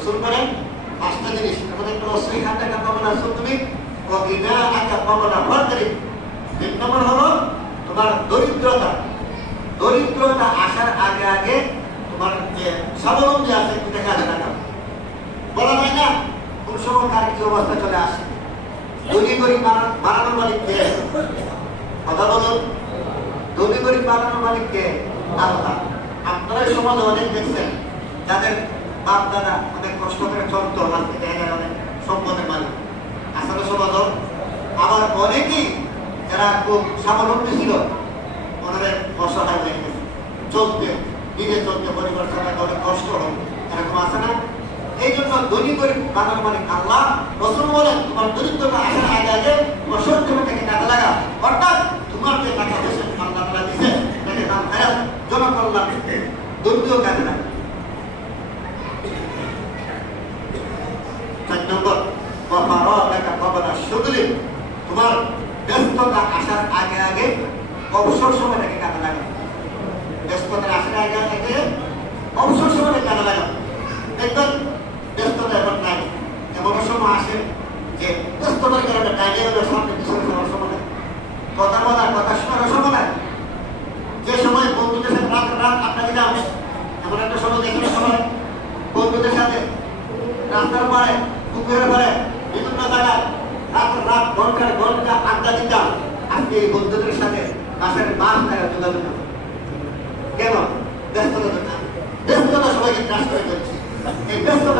রসুল করেন পাঁচটা জিনিস। আমাদের একটা অশ্রী খান টাকা পাবো না রসুল তুমি অগিনা টাকা পাবো না ভরকারি। 3 নম্বর হলো তোমার দরিদ্রতা। দরিদ্রতা আসার আগে আগে তোমার যে স্বাবলম্বী আছে এটা কাজে লাগাও। বলা যায় না কোন সময় কার কি অবস্থা চলে আসে। ধনী গরিব বানানোর মালিক কে? কথা বলুন। ধনী গরিব বানানোর মালিক কে? আল্লাহ। আপনারা সমাজে অনেক দেখছেন যাদের বাপ দাদা অনেক কষ্ট করে চলত, আজকে দেখা যায় অনেক সম্পদের মালিক আসলে সমাজ। আবার অনেকেই যারা খুব স্বাবলম্বী ছিল ওনাদের অসহায় হয়ে গেছে, চলতে নিজে চলতে পরিবার চালাতে অনেক কষ্ট হয়, এরকম আছে না? এই জন্য ধনী গরিব বানানোর মালিক আল্লাহ। রসুল বলেন তোমার দরিদ্রতা আসার আগে আগে তোমার সত্যটাকে কাজে লাগা। অর্থাৎ তোমার যে টাকা পয়সা আল্লাহ তাআলা দিয়েছে এটাকে দাম খায়াল জনকল্যাণ দরিদ্র কাজে লাগা। 4 নম্বর তোমার ব্যস্ততা আসার আগে আগে অবসর সময়টাকে কাজে লাগা। ব্যস্ততা আসার আগে আগে অবসর সময়টাকে কাজে লাগা। দেখবেন ব্যস্ততা এখন নাই, এমন সময় আসে যে ব্যস্ততার কারণে টাইমে সামনে পিছনে যাওয়ার সময় নাই, কথা বলার কথা শোনার সময় নাই। যে সময় বন্ধুদের সাথে রাত আপনাকে যাবে এমন একটা সময় দেখে সময় বন্ধুদের সাথে রাস্তার পারে পুকুরের পারে বিভিন্ন জায়গায় রাত ঘন্টার ঘন্টা আড্ডা দিতাম। আজকে এই বন্ধুদের সাথে মাসের মাস টাকা যোগাযোগ কেন? ব্যস্ততা সবাইকে গ্রাস করে ফেলছে। এই ব্যস্ততা